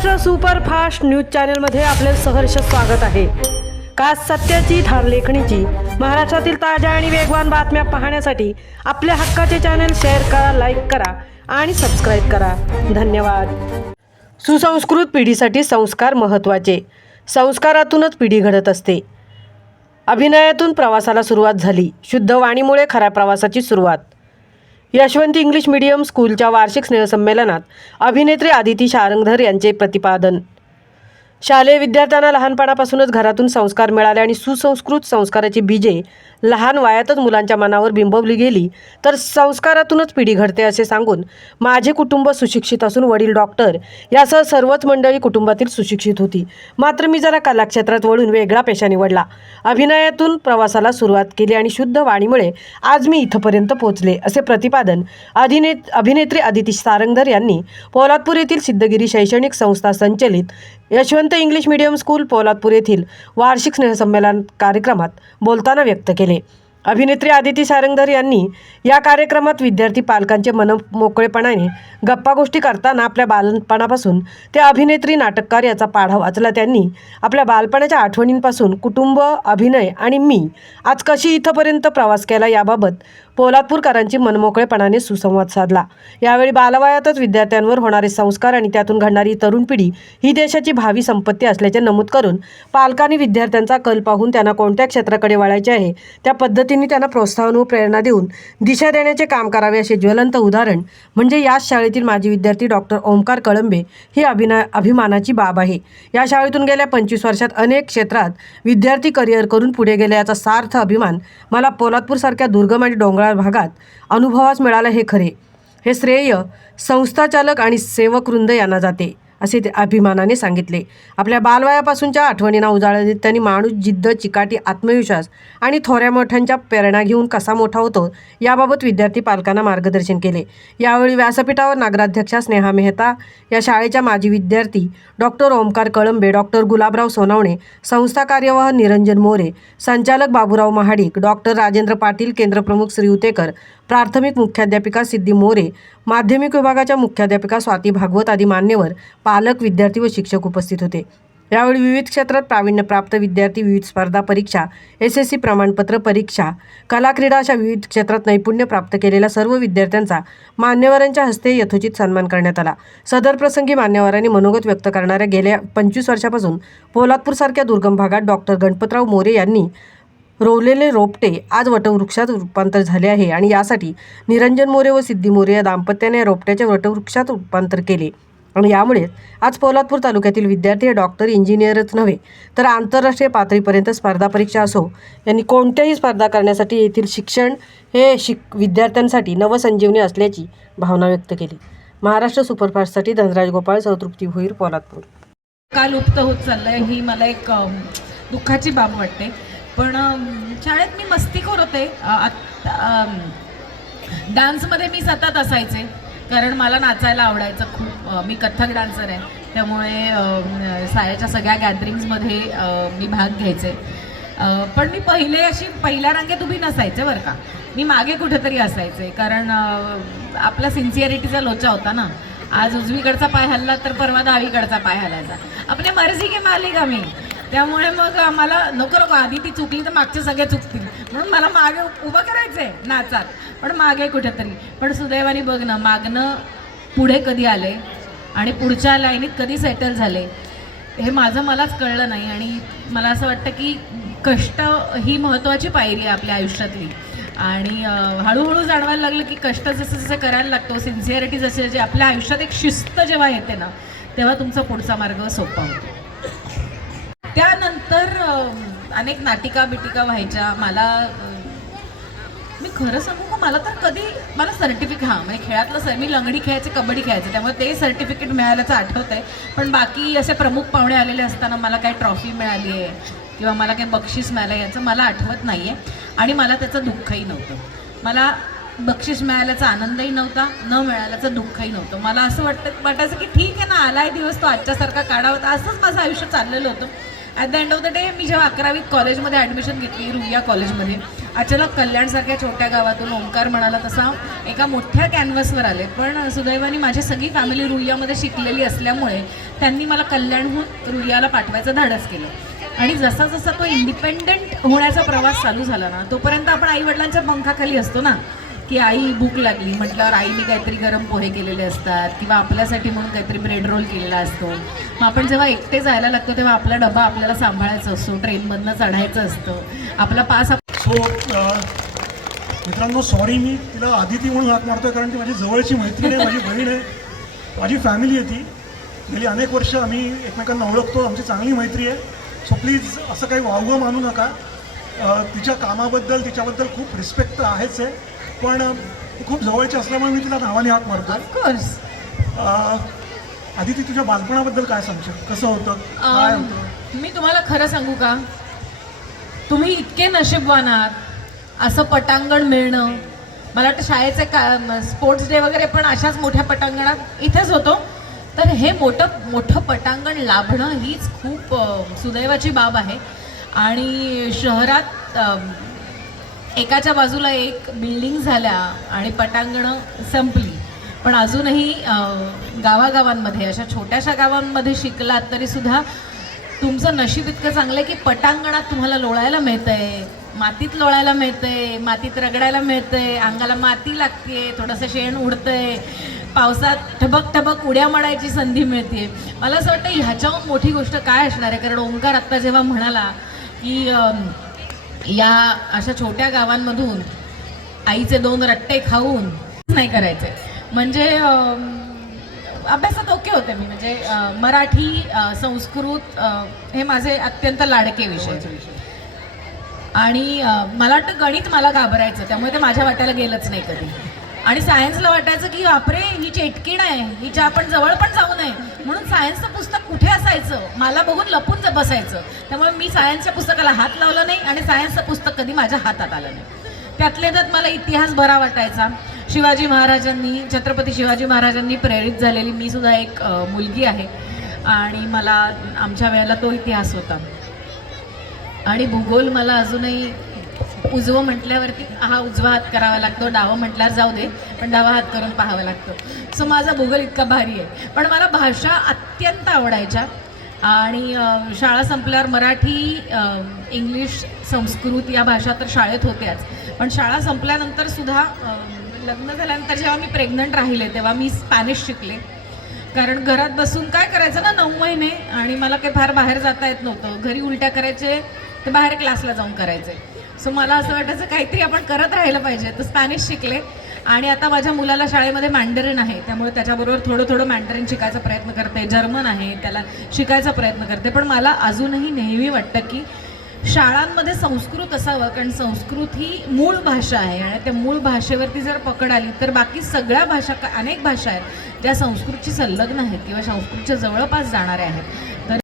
Maharashtra superfast news चॅनलमध्ये आपले सहर्ष स्वागत आहे। खास सत्याची धार लेखणीची महाराष्ट्रातील ताज्या आणि वेगवान बातम्या पाहण्यासाठी आपल्या हक्काचे चॅनल शेअर करा, लाईक करा आणि सबस्क्राईब करा। धन्यवाद। सुसंस्कृत पिढीसाठी संस्कार महत्त्वाचे। संस्कारातूनच पिढी घडत असते। अभिनयातून प्रवासाला सुरुवात झाली। शुद्ध वाणीमुळे खऱ्या प्रवासाची सुरुवात। यशवंत इंग्लिश मीडियम स्कूलच्या वार्षिक स्नेहसंमेलनात अभिनेत्री आदिती शारंगधर यांचे प्रतिपादन। शालेय विद्यार्थ्यांना लहानपणापासूनच घरातून संस्कार मिळाले आणि सुसंस्कृत संस्काराची बीजे लहान वयातच मुलांच्या मनावर बिंबवली गेली तर संस्कारातूनच पिढी घडते असे सांगून, माझे कुटुंब सुशिक्षित असून वडील डॉक्टर यासह सर्वच मंडळी कुटुंबातील सुशिक्षित होती, मात्र मी जरा कलाक्षेत्रात वळून वेगळा पेशा निवडला। अभिनयातून प्रवासाला सुरुवात केली आणि शुद्ध वाणीमुळे आज मी इथपर्यंत पोहोचले असे प्रतिपादन अभिनेत्री आदिती शारंगधर यांनी पोलादपूर येथील सिद्धगिरी शैक्षणिक संस्था संचलित Yashwant English medium school Poladpur येथील वार्षिक स्नेहसंमेलन कार्यक्रमात बोलताना व्यक्त केले। अभिनेत्री आदिती शारंगधर यांनी या कार्यक्रमात विद्यार्थी पालकांचे मनमोकळेपणाने गप्पा गोष्टी करताना आपल्या बालपणापासून ते अभिनेत्री नाटककार याचा पाढा वाचला। त्यांनी आपल्या बालपणाच्या आठवणींपासून कुटुंब, अभिनय आणि मी आज कशी इथपर्यंत प्रवास केला याबाबत पोलादपूरकरांची मनमोकळेपणाने सुसंवाद साधला। यावेळी बालवयातच विद्यार्थ्यांवर होणारे संस्कार आणि त्यातून घडणारी तरुण पिढी ही देशाची भावी संपत्ती असल्याचे नमूद करून, पालकांनी विद्यार्थ्यांचा कल पाहून त्यांना कोणत्या क्षेत्राकडे वळायचे आहे त्या पद्धतीने त्यांना प्रोत्साहन व प्रेरणा देऊन दिशा देण्याचे काम करावे असे ज्वलंत उदाहरण म्हणजे याच शाळेतील माजी विद्यार्थी डॉक्टर ओमकार कळंबे ही अभिमानाची बाब आहे। या शाळेतून गेल्या 25 वर्षात अनेक क्षेत्रात विद्यार्थी करिअर करून पुढे गेले याचा सार्थ अभिमान मला पोलादपूरसारख्या दुर्गम आणि डोंगराळ भागात अनुभवास मिळाला हे खरे। हे श्रेय संस्थाचालक आणि सेवकवृंद यांना जाते असे ते अभिमानाने सांगितले। आपल्या बालवयापासूनच्या आठवणींना उजाळा देत त्यांनी माणूस जिद्द, चिकाटी, आत्मविश्वास आणि थोऱ्या मोठ्यांच्या प्रेरणा घेऊन कसा मोठा होतो याबाबत विद्यार्थी पालकांना मार्गदर्शन केले। यावेळी व्यासपीठावर नगराध्यक्षा स्नेहा मेहता, या शाळेच्या माजी विद्यार्थी डॉक्टर ओमकार कळंबे, डॉक्टर गुलाबराव सोनवणे, संस्था कार्यवाह निरंजन मोरे, संचालक बाबूराव महाडिक, डॉक्टर राजेंद्र पाटील, केंद्रप्रमुख श्री उतेकर, प्राथमिक मुख्याध्यापिका सिद्धी मोरे, माध्यमिक विभागाच्या मुख्याध्यापिका स्वाती भागवत आदी मान्यवर, पालक, विद्यार्थी व शिक्षक उपस्थित होते। यावेळी विविध क्षेत्रात प्रावीण्यप्राप्त विद्यार्थी, विविध स्पर्धा परीक्षा, SSC प्रमाणपत्र परीक्षा, कला, क्रीडा अशा विविध क्षेत्रात नैपुण्य प्राप्त केलेल्या सर्व विद्यार्थ्यांचा मान्यवरांच्या हस्ते यथोचित सन्मान करण्यात आला। सदर प्रसंगी मान्यवरांनी मनोगत व्यक्त करणाऱ्या गेल्या 25 वर्षापासून पोलादपूरसारख्या दुर्गम भागात डॉक्टर गणपतराव मोरे यांनी रोवलेले रोपटे आज वटवृक्षात रूपांतर झाले आहे आणि यासाठी निरंजन मोरे व सिद्धी मोरे या दाम्पत्याने या रोपट्याच्या वटवृक्षात रूपांतर केले आणि यामुळे आज पोलादपूर तालुक्यातील विद्यार्थी हे डॉक्टर, इंजिनियरच नव्हे तर आंतरराष्ट्रीय पातळीपर्यंत स्पर्धा परीक्षा असो यांनी कोणत्याही स्पर्धा करण्यासाठी येथील शिक्षण हे विद्यार्थ्यांसाठी नवसंजीवनी असल्याची भावना व्यक्त केली। महाराष्ट्र सुपरफास्टसाठी धनराज गोपाळ, तृप्ती भोईर, पोलादपूर। काल लुप्त होत चाललंय ही मला एक दुःखाची बाब वाटते। पण शाळेत मी मस्तीखोर होते। डान्समध्ये मी सतत असायचे कारण मला नाचायला आवडायचं खूप। मी कथ्थक डान्सर आहे, त्यामुळे शाळेच्या सगळ्या गॅदरिंग्समध्ये मी भाग घ्यायचे। पण मी पहिल्या रांगेत उभी नसायचे बरं का, मी मागे कुठेतरी असायचे कारण आपला सिन्सिअरिटीचा लोचा होता ना। आज उजवीकडचा पाय हल्ला तर परवा डावीकडचा पाय हलायचा, आपली मर्जी के मालिक आम्ही। त्यामुळे मग आम्हाला नको आधी ती चुकली तर मागचे सगळे चुकतील म्हणून मला मागे उभं करायचं आहे नाचात, पण मागे कुठेतरी। पण सुदैवाने बघ ना, मागणं पुढे कधी आले आणि पुढच्या लाईनीत कधी सेटल झाले हे मलाच कळलं नाही। आणि मला असं वाटतं की कष्ट ही महत्त्वाची पायरी आहे आपल्या आयुष्यातली आणि हळूहळू जाणवायला लागलं की कष्ट जसं करायला लागतो, सिन्सिअरिटी जे आपल्या आयुष्यात एक शिस्त जेव्हा येते ना, तेव्हा तुमचा पुढचा मार्ग सोपा होतो। त्यानंतर अनेक नाटिका बिटिका व्हायच्या। मी खरं सांगू का, मला सर्टिफिकेट म्हणजे खेळातलं मी लंगडी खेळायचे, कबड्डी खेळायचे, त्यामुळे ते सर्टिफिकेट मिळाल्याचं आठवतं आहे। पण बाकी असे प्रमुख पाहुणे आलेले असताना मला काही ट्रॉफी मिळाली आहे किंवा मला काही बक्षीस मिळालं याचं मला आठवत नाही आहे आणि मला त्याचं दुःखही नव्हतं। मला बक्षीस मिळाल्याचा आनंदही नव्हता, न मिळाल्याचं दुःखही नव्हतं। मला असं वाटायचं की ठीक आहे ना, आलाय दिवस तो आजच्यासारखा काढावा होता, असंच माझं आयुष्य चाललेलं होतं। At the end of the day मी जेव्हा 11वीत कॉलेजमध्ये ॲडमिशन घेतली, रुईया कॉलेजमध्ये, अचानक कल्याणसारख्या छोट्या गावातून ओंकार म्हणाला तसा एका मोठ्या कॅनव्हासवर आले। पण सुदैवाने माझी सगळी फॅमिली रुईयामध्ये शिकलेली असल्यामुळे त्यांनी मला कल्याणहून रुईयाला पाठवायचं धाडस केलं. आणि जसा जसा तो इंडिपेंडंट होण्याचा प्रवास चालू झाला ना, तोपर्यंत आपण आईवडिलांच्या पंखाखाली असतो ना, की आई भूक लागली म्हटल्यावर आईने काहीतरी गरम पोहे केलेले असतात किंवा आपल्यासाठी म्हणून काहीतरी ब्रेड रोल केलेला असतो. मग आपण जेव्हा एकटे जायला लागतो तेव्हा आपला डबा आपल्याला सांभाळायचा असतो, ट्रेनमधनं चढायचं असतं, आपला पास सो मित्रांनो, सॉरी मी तिला आदिती म्हणून हाक मारतोय कारण ती माझी जवळची मैत्रीण आहे, माझी बहीण आहे, माझी फॅमिली आहे. ती गेली अनेक वर्ष आम्ही एकमेकांना ओळखतो, आमची चांगली मैत्री आहे. सो प्लीज असं काही वावगं मानू नका. तिच्या कामाबद्दल तिच्याबद्दल खूप रिस्पेक्ट तर आहेच आहे, पण खूप जवळची असल्यामुळे मी तिला नावाने हाक मारतो. ऑफकोर्स. आदिती, तुझ्या बालपणाबद्दल काय सांगशील? कसं होतं, काय होतं? मी तुम्हाला खरं सांगू का, तुम्ही इतके नशीबवान आहात असं पटांगण मिळणं. मला वाटतं शाळेचे स्पोर्ट्स डे वगैरे पण अशाच मोठ्या पटांगणात इथेच होतो. तर हे मोठं पटांगण लाभणं हीच खूप सुदैवाची बाब आहे. आणि शहरात एकाच्या बाजूला एक बिल्डिंग झाल्या आणि पटांगणं संपली, पण अजूनही गावागावांमध्ये अशा छोट्याशा गावांमध्ये शिकलात तरीसुद्धा तुमचं नशीब इतकं चांगलं आहे की पटांगणात तुम्हाला लोळायला मिळतंय, मातीत लोळायला मिळतंय, मातीत रगडायला मिळतंय, अंगाला माती लागते, थोडंसं शेण उडतंय, पावसात ठबक ठबक उड्या मारायची संधी मिळते. मला असं वाटतं ह्याच्याहून मोठी गोष्ट काय असणार आहे. कारण ओंकार आत्ता जेव्हा म्हणाला की या अशा छोट्या गावांमधून आईचे 2 रट्टे खाऊन नाही करायचे, म्हणजे अभ्यासात ओके होते मी, म्हणजे मराठी, संस्कृत हे माझे अत्यंत लाडके विषय. आणि मला वाटतं गणित मला घाबरायचं, त्यामुळे ते माझ्या वाट्याला गेलंच नाही कधी. आणि सायन्सला वाटायचं की बापरे ही चेटकीण आहे, हिच्या आपण जवळ पण जाऊ नये, म्हणून सायन्सचं पुस्तक कुठे असायचं मला बघून लपून बसायचं. त्यामुळे मी सायन्सच्या पुस्तकाला हात लावला नाही आणि सायन्सचं पुस्तक कधी माझ्या हातात आलं नाही. त्यातले त्यात मला इतिहास बरा वाटायचा. शिवाजी महाराजांनी, छत्रपती शिवाजी महाराजांनी प्रेरित झालेली मी सुद्धा एक मुलगी आहे आणि मला आमच्या वेळेला तो इतिहास होता. आणि भूगोल मला अजूनही उजवं म्हटल्यावरती हा उजवा हात करावा लागतो, डावं म्हटल्यावर जाऊ दे पण डावा हात करून पाहावा लागतो. सो माझा भूगोल इतका भारी आहे. पण मला भाषा अत्यंत आवडायच्या आणि शाळा संपल्यावर मराठी, इंग्लिश, संस्कृत या भाषा तर शाळेत होत्याच, पण शाळा संपल्यानंतर सुद्धा लग्न झाल्यानंतर जेव्हा मी प्रेग्नंट राहिले तेव्हा मी स्पॅनिश शिकले. कारण घरात बसून काय करायचं ना 9 महिने, आणि मला काही फार बाहेर जाता येत नव्हतं. घरी उलट्या करायचे ते बाहेर क्लासला जाऊन करायचे. सो मला असं वाटायचं काहीतरी आपण करत राहिलं पाहिजे, तर स्पॅनिश शिकले. आणि आता माझ्या मुलाला शाळेमध्ये मॅन्डरिन आहे, त्यामुळे त्याच्याबरोबर थोडं मॅन्डरिन शिकायचा प्रयत्न करते. जर्मन आहे, त्याला शिकायचा प्रयत्न करते. पण मला अजूनही नेहमी वाटतं की शाळांमध्ये संस्कृत असावं, कारण संस्कृत ही मूळ भाषा आहे आणि त्या मूळ भाषेवरती जर पकड आली तर बाकी सगळ्या भाषा, अनेक भाषा आहेत ज्या संस्कृतची संलग्न आहेत किंवा संस्कृतच्या जवळपास जाणाऱ्या आहेत. तर